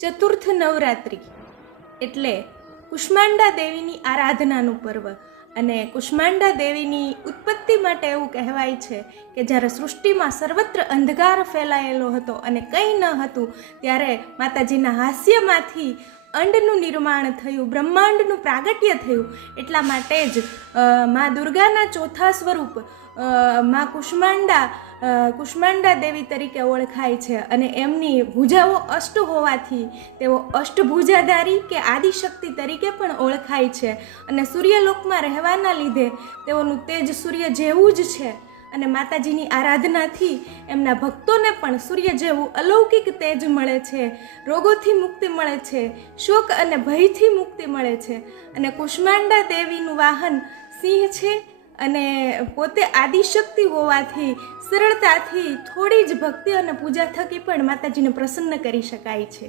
ચતુર્થ નવરાત્રિ એટલે કુષ્માંડા દેવીની આરાધનાનું પર્વ. અને કુષ્માંડા દેવીની ઉત્પત્તિ માટે એવું કહેવાય છે કે જ્યારે સૃષ્ટિમાં સર્વત્ર અંધકાર ફેલાયેલો હતો અને કંઈ ન હતું, ત્યારે માતાજીના હાસ્યમાંથી અંડનું નિર્માણ થયું, બ્રહ્માંડનું પ્રાગટ્ય થયું. એટલા માટે જ મા દુર્ગાના ચોથા સ્વરૂપ મા કુષ્માંડા દેવી તરીકે ઓળખાય છે. અને એમની ભુજાઓ અષ્ટ હોવાથી તેઓ અષ્ટભુજાધારી કે આદિશક્તિ તરીકે પણ ઓળખાય છે. અને સૂર્યલોકમાં રહેવાના લીધે તેઓનું તેજ સૂર્ય જેવું જ છે. અને માતાજીની આરાધનાથી એમના ભક્તોને પણ સૂર્ય જેવું અલૌકિક તેજ મળે છે, રોગોથી મુક્તિ મળે છે, શોક અને ભયથી મુક્તિ મળે છે. અને કુષ્માંડા દેવીનું વાહન સિંહ છે અને પોતે આદિશક્તિ હોવાથી સરળતાથી થોડી જ ભક્તિ અને પૂજા થકી પણ માતાજીને પ્રસન્ન કરી શકાય છે.